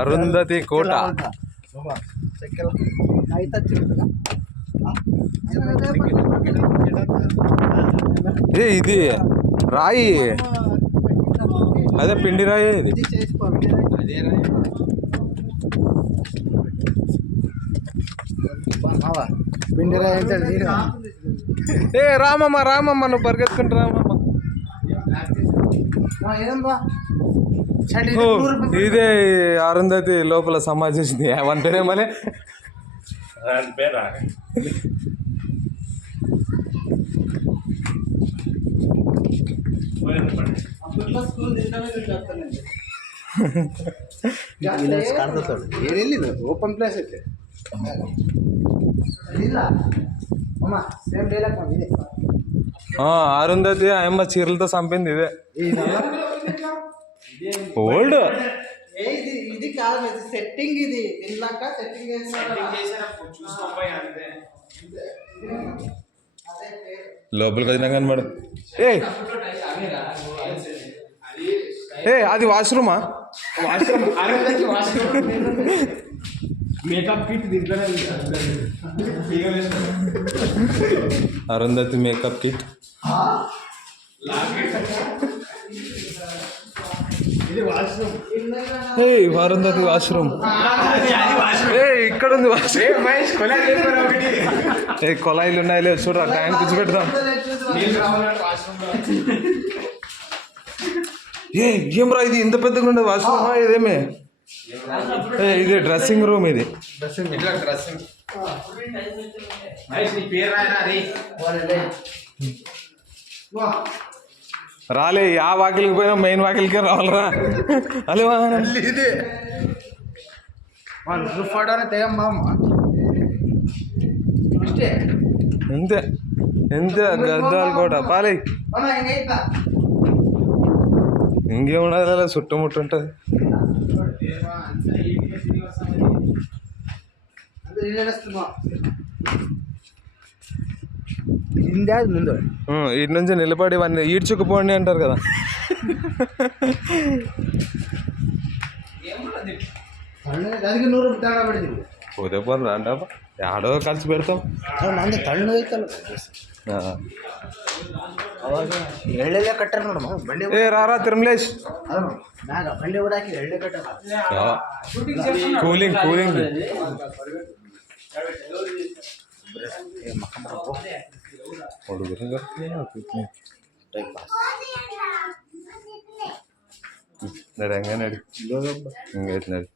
అరుంధతి కోట. ఏ ఇది రాయి, అదే పిండి రాయి ఇది. పిండి రాయి అంటే ఏ రామమ్మ రామమ్మ, నువ్వు పరిగెత్తుకుంటూ రామమ్మ. ఇదే అరుంధతి లోపల సమాధించింది. వన్ పేరే మళ్ళీ ఓపెన్ ప్లేస్ అయితే అరుంధతి అమ్మ చీరలతో చంపింది ఇదే. ఓల్డ్ ఇది కాదు, సెట్టింగ్. ఇది ఇందాక సెట్టింగ్ లోపలికి వచ్చినా కానీ మేడం. ఏ అది వాష్రూమా? మేకప్ కిట్ దీంట్లోనే. Arundhati makeup kit. Arundhati washroom. ఇక్కడ ఉంది వాష్రూమ్. కొలాయిలు ఉన్నాయి, లేదు చూడరా, ట్యాంక్ పిచ్చి పెడదాం. ఏం రా ఇది ఇంత పెద్దగా ఉండదు వాష్రూమ్? ఇదేమే ఇది డ్రెస్సింగ్ రూమ్. ఇది రాలే, ఆ వాకిలికి పోయినా మెయిన్ వాకిలికే రావాలరా. అలే ఇది అంతే అంతే. గద్దాలు కూడా పాలే, ఇంకేమున్నది, చుట్టుముట్టు ఉంటుంది. ముందు ఇటు నుంచి నిలబడి ఇవన్నీ ఈడ్చుకుపోండి అంటారు కదా. పోతే పోదు అంటే ఆడో కలిసి పెడతాం. ఏ రారా తిరుమలేష్, కూలింగ్ కూలింగ్. నడు ఇంకైతే నడు.